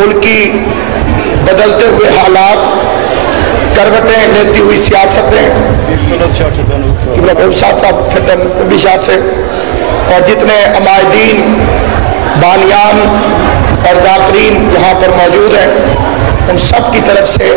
ملکی بدلتے ہوئے حالات، کروٹیں لیتی ہوئی سیاستیں، صاحب شاہ سے اور جتنے عمائدین، بانیان اور ذاکرین یہاں پر موجود ہیں، ان سب کی طرف سے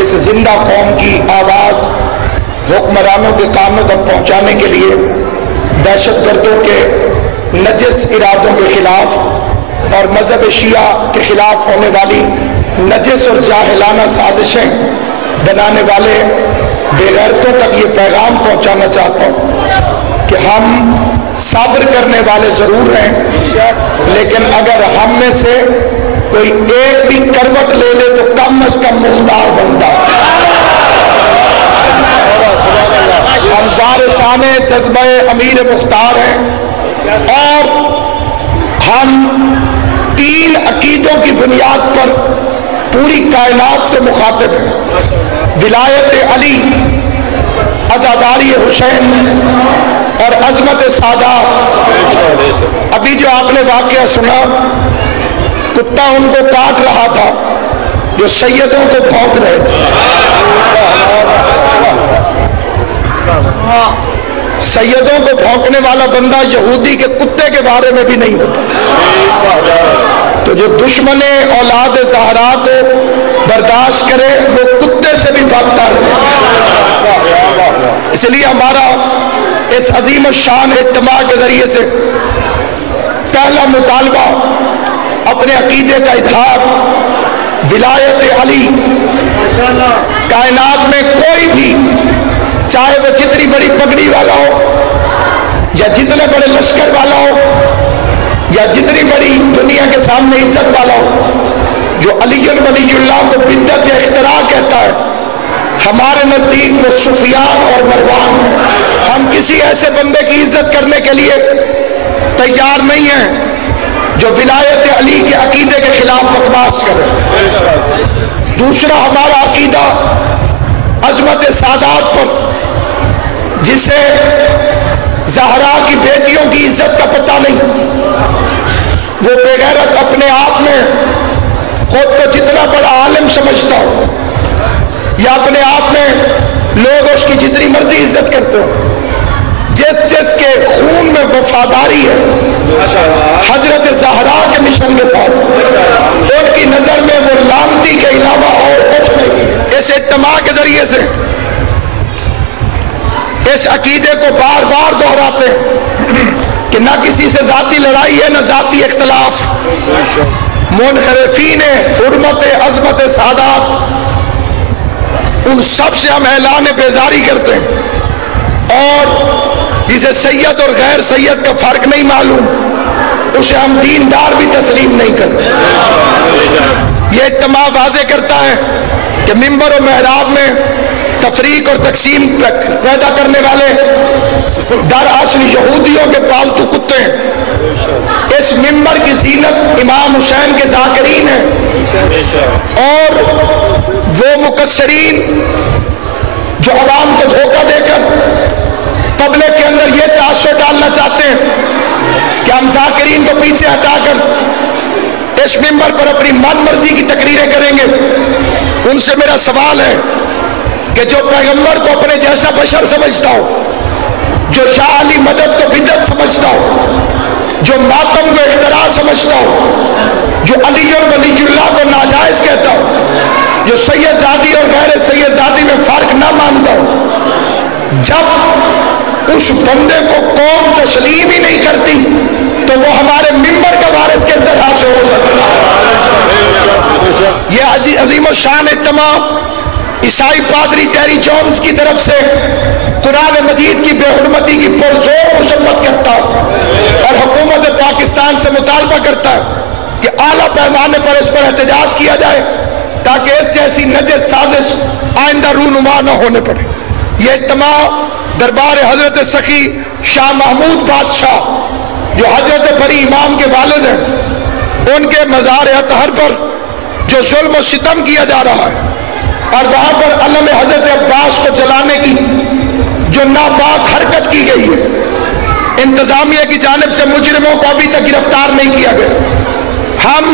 اس زندہ قوم کی آواز حکمرانوں کے کانوں تک پہنچانے کے لیے دہشت گردوں کے نجس ارادوں کے خلاف اور مذہب شیعہ کے خلاف ہونے والی نجس اور جاہلانہ سازشیں بنانے والے بے غیرتوں تک یہ پیغام پہنچانا چاہتا ہوں کہ ہم صبر کرنے والے ضرور ہیں، لیکن اگر ہم میں سے کوئی ایک بھی کروٹ لے لے تو کم از کم مختار بنتا ہے۔ ہم وارثان جذبہ امیر مختار ہیں اور ہم 3 عقیدوں کی بنیاد پر پوری کائنات سے مخاطب ہیں: ولایت علی، عزاداری حسین اور عظمت سادات۔ ابھی جو آپ نے واقعہ سنا، کتا ان کو کاٹ رہا تھا جو سیدوں کو بھونک رہے تھے۔ سیدوں کو بھونکنے والا بندہ یہودی کے کتے کے بارے میں بھی نہیں ہوتا۔ تو جو دشمن اولاد زہرا کو برداشت کرے وہ کتے سے بھی بھاگتا رہے۔ اس لیے ہمارا اس عظیم الشان اجتماع کے ذریعے سے پہلا مطالبہ اپنے عقیدے کا اظہار ولایت علی۔ کائنات میں کوئی بھی، چاہے وہ جتنی بڑی پگڑی والا ہو یا جتنے بڑے لشکر والا ہو یا جتنی بڑی دنیا کے سامنے عزت والا ہو، جو علی ولی اللہ کو بدعت یا اختراع کہتا ہے، ہمارے نزدیک وہ سفیان اور مروان ہیں۔ ہم کسی ایسے بندے کی عزت کرنے کے لیے تیار نہیں ہیں جو ولایت علی کے عقیدے کے خلاف بکواس کرے۔ دوسرا ہمارا عقیدہ عظمت سادات پر، جسے زہرا کی بیٹیوں کی عزت کا پتہ نہیں، وہ بے غیرت اپنے آپ میں خود کو جتنا بڑا عالم سمجھتا ہو یا اپنے آپ میں لوگ اس کی جتنی مرضی عزت کرتے ہو، جس جس کے خون میں وفاداری ہے حضرت زہرا کے مشن کے ساتھ، ان کی نظر میں وہ لعنتی کے علاوہ اور کچھ نہیں۔ اس اجتماع کے ذریعے سے اس عقیدے کو بار بار دہراتے ہیں کہ نہ کسی سے ذاتی لڑائی ہے، نہ ذاتی اختلاف۔ منحرفین حرمت عظمت سادات، ان سب سے ہم اعلان بیزاری کرتے ہیں، اور جسے سید اور غیر سید کا فرق نہیں معلوم، اسے ہم دیندار بھی تسلیم نہیں کرتے۔ یہ اجتماع واضح کرتا ہے کہ منبر و محراب میں تفریق اور تقسیم پیدا کرنے والے دراصل یہودیوں کے پالتو کتے ہیں۔ اس منبر کی زینت امام حسین کے ذاکرین ہیں، اور وہ مقصرین جو عوام کو دھوکہ دے کر پبلک کے اندر یہ تاثر ڈالنا چاہتے ہیں کہ ہم ذاکرین کو پیچھے ہٹا کر اس منبر پر اپنی من مرضی کی تقریریں کریں گے۔ ان سے میرا سوال ہے کہ جو پیغمبر کو اپنے جیسا بشر سمجھتا ہو، جو شاہ علی مدد کو بدعت سمجھتا ہو، جو ماتم کو اختراع سمجھتا ہو، جو علی ولی اللہ کو ناجائز کہتا ہو، جو سید زادی اور غیر سید زادی میں فرق نہ مانتا ہو، جب اس بندے کو قوم تسلیم ہی نہیں کرتی تو وہ ہمارے منبر کا وارث کس طرح سے ہو سکتا ہے؟ یہ عظیم الشان اجتماع عیسائی پادری ٹیری جونز کی طرف سے قرآن مجید کی بے حرمتی کی پرزور مذمت کرتا اور حکومت پاکستان سے مطالبہ کرتا ہے کہ اعلیٰ پیمانے پر اس پر احتجاج کیا جائے تاکہ اس جیسی نجس سازش آئندہ رونما نہ ہونے پڑے۔ یہ اجتماع دربار حضرت سخی شاہ محمود بادشاہ جو حضرت بری امام کے والد ہیں، ان کے مزار اطہر پر جو ظلم و ستم کیا جا رہا ہے اور وہاں پر علم حضرت عباس کو جلانے کی جو ناپاک حرکت کی گئی ہے، انتظامیہ کی جانب سے مجرموں کو ابھی تک گرفتار نہیں کیا گیا۔ ہم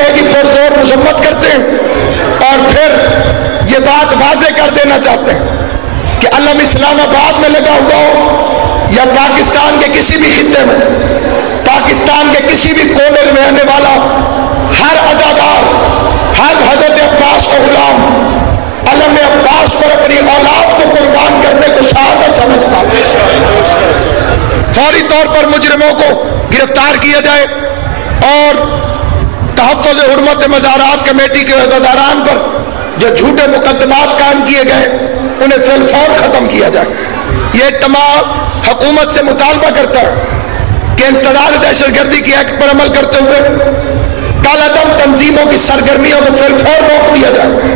علیہ کی پرزور مذمت کرتے ہیں اور پھر یہ بات واضح کر دینا چاہتے ہیں کہ علم اسلام آباد میں لگا ہوا ہو یا پاکستان کے کسی بھی خطے میں، پاکستان کے کسی بھی کونے میں رہنے والا ہر عزادار، ہر حضرت عباس کو غلام، علم عباس پر اپنی اولاد کو قربان کرنے کو شہادت سمجھتا ہے۔ فوری طور پر مجرموں کو گرفتار کیا جائے اور تحفظ حرمت مزارات کمیٹی کے عہدیداران پر جو جھوٹے مقدمات قائم کیے گئے انہیں فی الفور ختم کیا جائے۔ یہ اجتماع حکومت سے مطالبہ کرتا ہے کہ انسداد دہشت گردی کی ایکٹ پر عمل کرتے ہوئے کالعدم تنظیموں کی سرگرمیوں کو فی الفور روک دیا جائے۔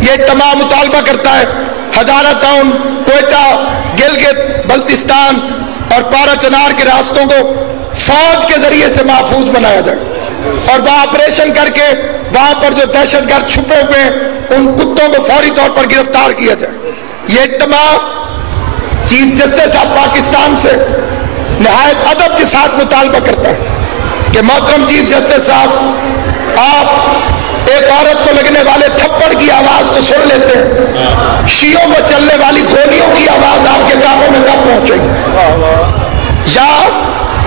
یہ اجتماع مطالبہ کرتا ہے ہزارہ ٹاؤن، کوئٹہ، گلگت بلتستان اور پارا چنار کے راستوں کو فوج کے ذریعے سے محفوظ بنایا جائے اور وہاں آپریشن کر کے وہاں پر جو دہشت گرد چھپے ہوئے ہیں ان کتوں کو فوری طور پر گرفتار کیا جائے۔ یہ اجتماع چیف جسٹس آف پاکستان سے نہایت ادب کے ساتھ مطالبہ کرتا ہے کہ محترم چیف جسٹس صاحب، آپ ایک عورت کو لگنے والے تھپڑ کی آواز تو سن لیتے ہیں، شیعوں میں چلنے والی گولیوں کی آواز آپ کے کانوں میں کب پہنچے گی؟ یا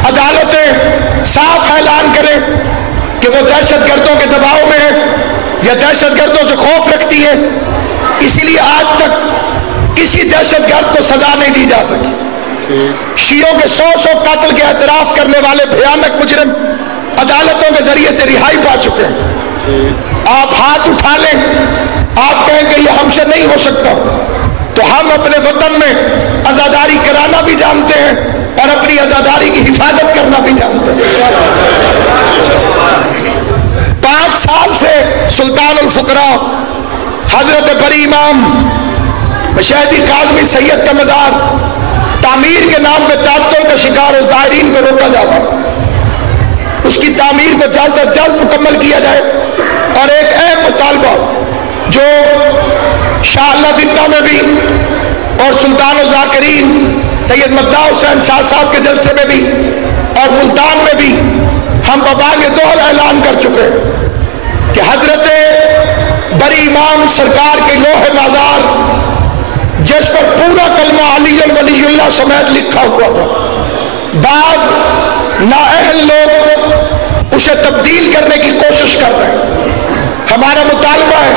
عدالتیں صاف اعلان کریں کہ وہ دہشت گردوں کے دباؤ میں ہیں یا دہشت گردوں سے خوف رکھتی ہیں، اسی لیے آج تک کسی دہشت گرد کو سزا نہیں دی جا سکی۔ شیعوں کے 100 قتل کے اعتراف کرنے والے بھیانک مجرم عدالتوں کے ذریعے سے رہائی پا چکے ہیں۔ آپ ہاتھ اٹھا لیں، آپ کہیں کہ یہ ہم سے نہیں ہو سکتا، تو ہم اپنے وطن میں عزاداری کرانا بھی جانتے ہیں اور اپنی عزاداری کی حفاظت کرنا بھی جانتے ہیں۔ 5 سال سے سلطان الفقراء حضرت بری امام مشاہدی کاظمی سید کا مزار تعمیر کے نام پہ تعطل کا شکار و زائرین کو روکا جاتا ہے۔ اس کی تعمیر کو جلد از جلد مکمل کیا جائے اور ایک اہم مطالبہ جو شاہ اللہ دتہ میں بھی اور سلطان الذاکرین سید مداح حسین شاہ صاحب کے جلسے میں بھی اور ملتان میں بھی ہم ببانگ دوہل اعلان کر چکے ہیں کہ حضرت بری امام سرکار کے لوح مزار جس پر پورا کلمہ علی ولی اللہ سمیت لکھا ہوا تھا، بعض نااہل لوگ اسے تبدیل کرنے کی کوشش کر رہے ہیں۔ ہمارا مطالبہ ہے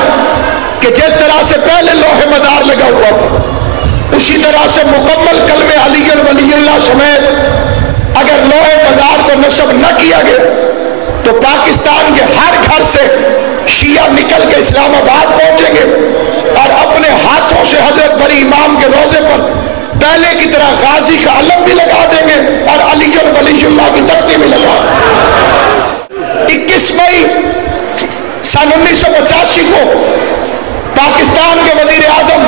کہ جس طرح سے پہلے لوح مزار لگا ہوا تھا اسی طرح سے مکمل کلمہ علی ولی اللہ سمیت اگر لوح مزار کو نصب نہ کیا گیا تو پاکستان کے ہر گھر سے شیعہ نکل کے اسلام آباد پہنچیں گے اور اپنے ہاتھوں سے حضرت بری امام کے روضے پر پہلے کی طرح غازی کا علم بھی لگا دیں گے اور علی ولی اللہ کی تختی بھی لگا دیں گے۔ 21 مئی سن 1985 کو پاکستان کے وزیر اعظم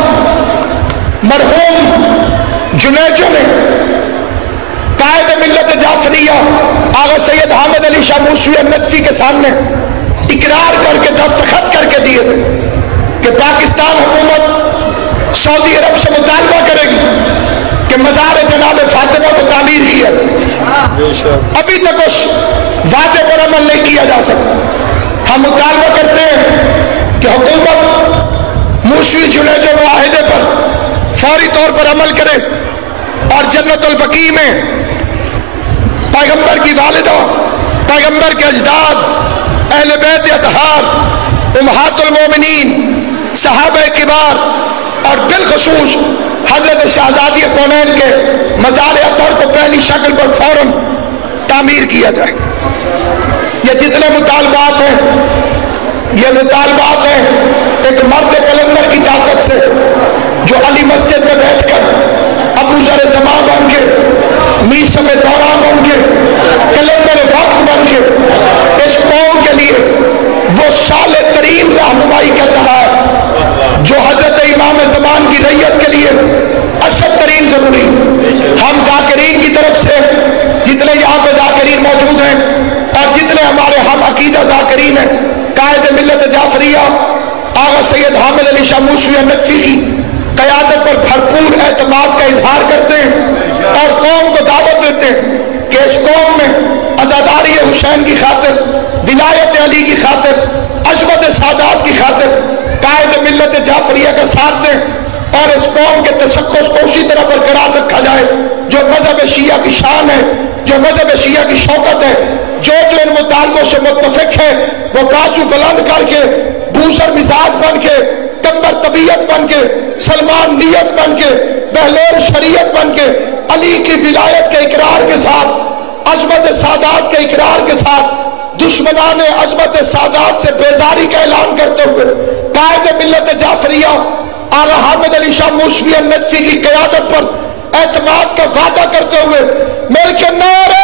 مرحوم جنیجو نے قائد ملت جعفریہ آغا سید حامد علی شاہ موسوی الندوی کے سامنے اقرار کر کے دستخط کر کے دیے تھے کہ پاکستان حکومت سعودی عرب سے مطالبہ کرے گی کہ مزار جناب فاطمہ کو تعمیر کیا جائے۔ ابھی تک اس وعدے پر عمل نہیں کیا جا سکتا۔ ہم مطالبہ کرتے ہیں کہ حکومت موسوی جنیجو معاہدے پر فوری طور پر عمل کرے اور جنت البقیع میں پیغمبر کی والدہ، پیغمبر کے اجداد، اہل بیت اطہار، امہات المومنین، صحابہ کبار اور بالخصوص حضرت شہزادی کونین کے مزار اطہر کو پہلی شکل پر فوراً تعمیر کیا جائے۔ یہ جتنے مطالبات ہیں یہ مطالبات ہیں ایک مرد کلندر کی طاقت سے جو علی مسجد میں بیٹھ کر ابو ذر زمان بن کے، میثم دوران بن کے، کلندر وقت بن کے اس قوم کے لیے وہ صالح ترین رہنمائی کر رہا ہے جو حضرت امام زمان کی ریت کے لیے اشد ترین ضروری۔ ہم ذاکرین کی طرف سے جتنے یہاں پہ ذاکرین موجود ہیں اور جتنے ہمارے ہم عقیدہ ذاکرین ہیں قائد ملت جعفریہ آغا سید حامد علی شاہ موسوی الندوی کی قیادت پر بھرپور اعتماد کا اظہار کرتے ہیں اور قوم کو دعوت دیتے ہیں کہ اس قوم میں عزاداری حسین کی خاطر ولایت علی کی خاطر، عظمت سادات کی خاطر قائد ملت جعفریہ کا ساتھ دیں اور اس قوم کے تشخص کو اسی طرح برقرار رکھا جائے جو مذہب شیعہ کی شان ہے، جو مذہب شیعہ کی شوکت ہے۔ جو ان مطالبوں سے متفق ہے وہ بازو بلند کر کے، بوسر مزاج بن کے، کمبر طبیعت بن کے، سلمان نیت بن کے، بہلول شریعت بن کے، علی کی ولایت کے اقرار کے ساتھ، عظمت سادات کے اقرار کے ساتھ، دشمنان عظمت سادات سے بیزاری کا اعلان کرتے ہوئے قائد ملت جعفریہ اعلیٰ حامد علی شاہ موسوی النجفی کی قیادت پر اعتماد کا وعدہ کرتے ہوئے مل کے نعرہ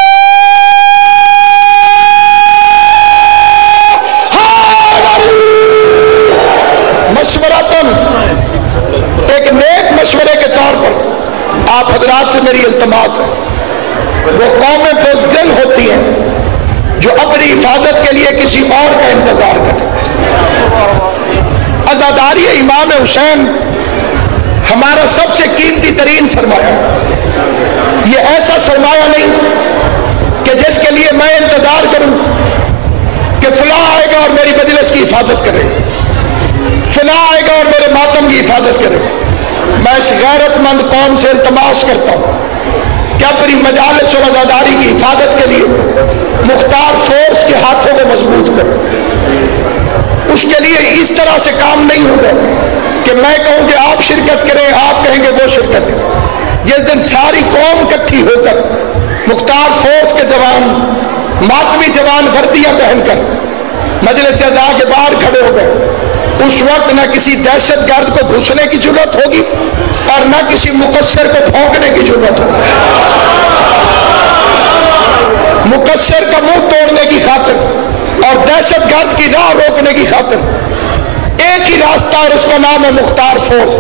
مشورتاً، ایک نیک مشورے کے طور پر آپ حضرات سے میری التماس ہے، وہ قومیں بزدل ہوتی ہیں جو اپنی حفاظت کے لیے کسی اور کا انتظار کریں۔ عزاداری امام حسین ہمارا سب سے قیمتی ترین سرمایہ ہے۔ یہ ایسا سرمایہ نہیں کہ جس کے لیے میں انتظار کروں کہ فلاں آئے گا اور میری مجلس کی حفاظت کرے گا، فلاں آئے گا اور میرے ماتم کی حفاظت کرے گا۔ میں اس غیرت مند قوم سے التماس کرتا ہوں کہ اپنی مجالس اور عزاداری کی حفاظت کے لیے مختار فورس کے ہاتھوں کو مضبوط کرو۔ اس کے لیے اس طرح سے کام نہیں ہوگا کہ میں کہوں کہ آپ شرکت کریں، آپ کہیں گے وہ شرکت کریں۔ جس دن ساری قوم اکٹھی ہو کر مختار فورس کے جوان ماتمی جوان وردیاں پہن کر مجلس اعضاء کے باہر کھڑے ہو گئے، اس وقت نہ کسی دہشت گرد کو گھسنے کی ضرورت ہوگی اور نہ کسی مقصر کو پھونکنے کی ضرورت ہوگی۔ مقصر کا منہ توڑنے کی خاطر اور دہشت گرد کی راہ روکنے کی خاطر ایک ہی راستہ اور اس کا نام ہے مختار فورس۔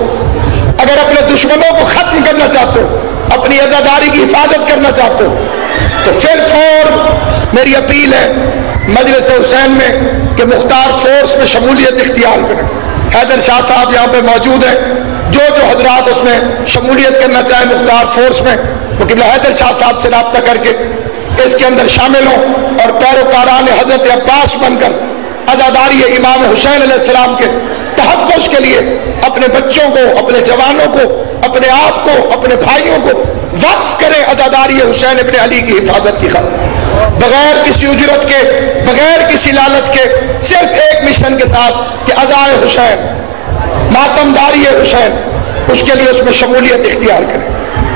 اگر اپنے دشمنوں کو ختم کرنا چاہتے ہو، اپنی عزاداری کی حفاظت کرنا چاہتے ہو، تو فی الفور میری اپیل ہے مجلس حسین میں کہ مختار فورس میں شمولیت اختیار کریں۔ حیدر شاہ صاحب یہاں پہ موجود ہیں، جو حضرات اس میں شمولیت کرنا چاہیں مختار فورس میں، وہ قبلہ حیدر شاہ صاحب سے رابطہ کر کے اس کے اندر شامل ہوں اور پیروکاران حضرت عباس بن کر عزاداری امام حسین علیہ السلام کے تحفظ کے لیے اپنے بچوں کو، اپنے جوانوں کو، اپنے آپ کو، اپنے بھائیوں کو وقف کریں عزاداری حسین ابن علی کی حفاظت کی خاطر، بغیر کسی اجرت کے، بغیر کسی لالچ کے، صرف ایک مشن کے ساتھ کہ عزائے حسین، ماتمداری حسین، اس کے لیے اس میں شمولیت اختیار کریں۔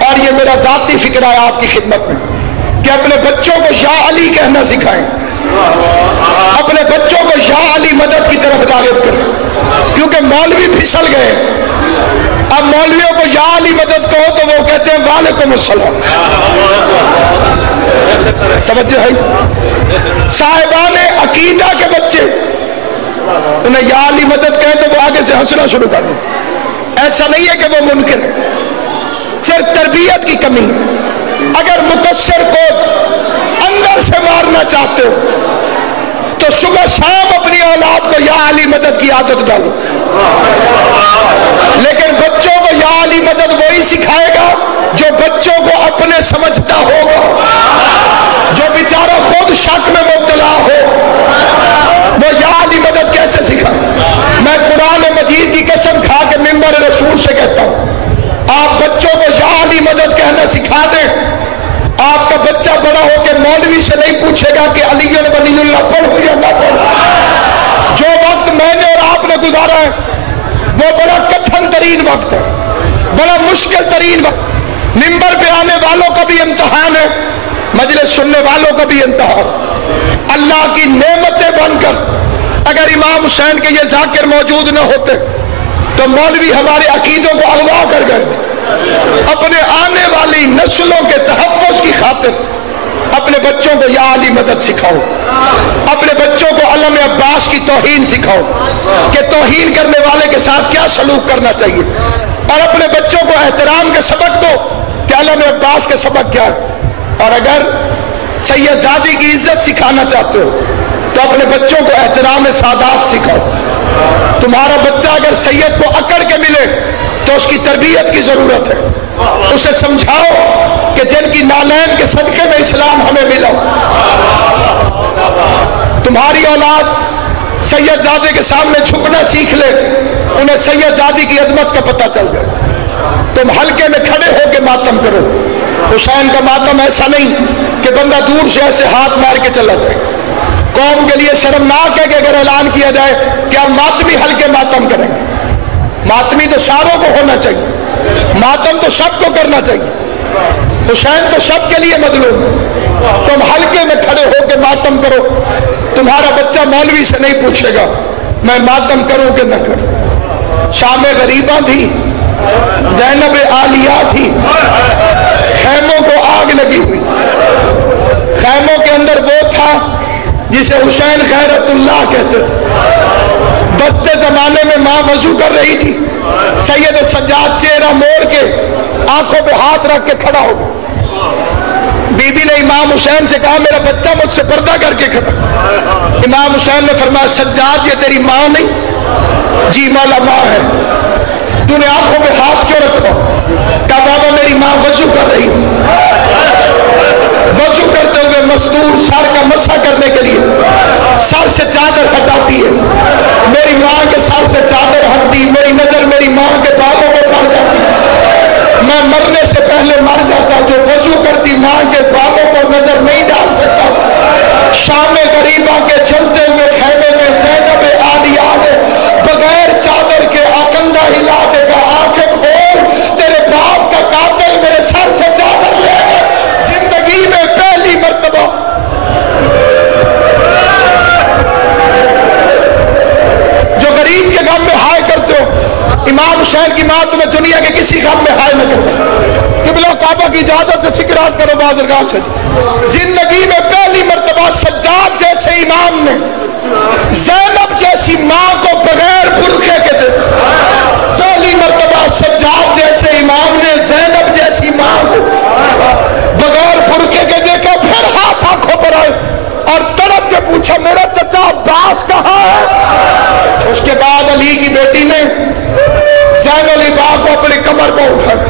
اور یہ میرا ذاتی فکر ہے آپ کی خدمت میں کہ اپنے بچوں کو یا علی کہنا سکھائیں، اپنے بچوں کو یا علی مدد کی طرف راغب کریں، کیونکہ مولوی پھسل گئے۔ اب مولویوں کو یا علی مدد کہو تو وہ کہتے ہیں وعلیکم السلام۔ توجہ ہے؟ صاحبان عقیدہ کے بچے انہیں یا علی مدد کہیں تو وہ آگے سے ہنسنا شروع کر دیں۔ ایسا نہیں ہے کہ وہ منکر ہے، صرف تربیت کی کمی ہے۔ اگر مقصر کو اندر سے مارنا چاہتے ہو تو صبح شام اپنی اولاد کو یا علی مدد کی عادت ڈالو، لیکن بچوں کو یا علی مدد وہی سکھائے گا جو بچوں کو اپنے سمجھتا ہوگا، جو بیچارہ خود شک میں مبتلا ہو، وہ یا علی مدد کیسے سکھائے؟ میں قرآن مجید کی قسم کھا کے منبر رسول سے کہتا ہوں، آپ بچوں کو یا علی مدد کہنا سکھا دیں، آپ کا بچہ بڑا ہو کے مولوی سے نہیں پوچھے گا کہ علی ولی اللہ پڑھو یا نہ پڑھو۔ جو وقت میں نے اور آپ نے گزارا ہے وہ بڑا کٹھن ترین وقت ہے، بڑا مشکل ترین وقت۔ منبر پہ آنے والوں کا بھی امتحان ہے، مجلس سننے والوں کا بھی امتحان۔ اللہ کی نعمتیں بن کر اگر امام حسین کے یہ ذاکر موجود نہ ہوتے تو مولوی ہمارے عقیدوں کو اغوا کر گئے تھے۔ اپنے آنے والی نسلوں کے تحفظ کی خاطر اپنے بچوں کو یا علی مدد سکھاؤ، اپنے بچوں کو علم عباس کی توہین سکھاؤ کہ توہین کرنے والے کے ساتھ کیا سلوک کرنا چاہیے، اور اپنے بچوں کو احترام کے سبق دو کہ علم عباس کے سبق کیا ہے۔ اور اگر سید زادی کی عزت سکھانا چاہتے ہو تو اپنے بچوں کو احترام سادات سکھاؤ۔ تمہارا بچہ اگر سید کو اکڑ کے ملے تو اس کی تربیت کی ضرورت ہے، اسے سمجھاؤ کہ جن کی نالین کے صدقے میں اسلام ہمیں ملا۔ تمہاری اولاد سید زادے کے سامنے جھکنا سیکھ لے، انہیں سید زادی کی عظمت کا پتہ چل جائے۔ تم حلقے میں کھڑے ہو کے ماتم کرو۔ حسین کا ماتم ایسا نہیں کہ بندہ دور سے ایسے ہاتھ مار کے چلا جائے۔ قوم کے لیے شرمناک ہے کہ اگر اعلان کیا جائے کہ ہم ماتمی حلقے ماتم کریں گے۔ ماتمی تو ساروں کو ہونا چاہیے، ماتم تو سب کو کرنا چاہیے۔ حسین تو سب کے لیے مظلوم ہے۔ تم حلقے میں کھڑے ہو کے ماتم کرو۔ تمہارا بچہ مولوی سے نہیں پوچھے گا میں ماتم کروں کہ نہ کروں۔ شام غریبہ تھی، زینب عالیہ تھی، خیموں کو آگ لگی ہوئی تھی۔ خیموں کے اندر وہ تھا جسے حسین غیرت اللہ کہتے تھے۔ بستے زمانے میں ماں وضو کر رہی تھی، سید سجاد چہرہ موڑ کے آنکھوں پہ ہاتھ رکھ کے کھڑا ہو گیا۔ بی بی نے امام حسین سے کہا میرا بچہ مجھ سے پردہ کر کے کھڑا۔ امام حسین نے فرمایا سجاد یہ تیری ماں نہیں؟ جی مولا ماں ہے۔ تو نے آنکھوں پہ ہاتھ کیوں رکھا؟ کہا بابا میری ماں وضو کر رہی تھی، وضو کرتے ہوئے مستور سر کا مسح کرنے کے لیے سر سے چادر ہٹاتی ہے، میری ماں کے سر سے چادر ہٹتی، میری نظر میری ماں کے بالوں کو پڑ جاتی، میں مرنے سے پہلے مر جاتا، جو وضو کرتی ماں کے بالوں کو نظر نہیں ڈال سکتا۔ شام غریبہ کے چلتے ہوئے خیمے میں زینب عالیہ نے بغیر چادر کے آکندہ ہلا دے گا آنکھیں کھول، تیرے باپ کا قاتل میرے سر سے چادر لے گا۔ زندگی میں پہلی مرتبہ جو غریب کے غم میں ہائے کرتے ہو، امام حسین کی ماں تمہیں دنیا کے کسی غم میں ہائے نہ کرو۔ قبلہ کعبہ کی اجازت سے فکرات کرو بازرگاہ سے۔ زندگی میں پہلی مرتبہ سجاد جیسے امام نے زینب جیسی ماں کو بغیر برقعے کے دیکھا۔ پہلی مرتبہ سجاد جیسے امام نے زینب جیسی ماں کو بغیر برقعے کے دیکھا۔ پھر ہاتھ آنکھوں پر آئے اور تڑپ کے پوچھا میرا چچا عباس کہاں ہے؟ اس کے بعد علی کی بیٹی نے زین العبا کو اپنی کمر پر اٹھا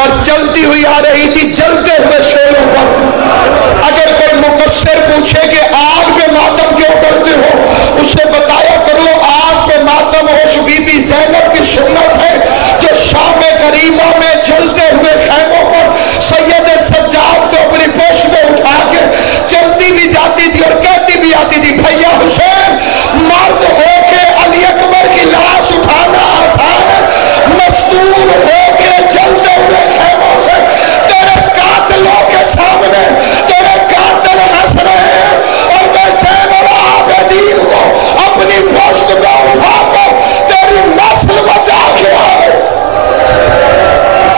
اور چلتی ہوئی آ رہی تھی جلتے ہوئے شعلوں پر۔ اگر کوئی مقصر پوچھے کہ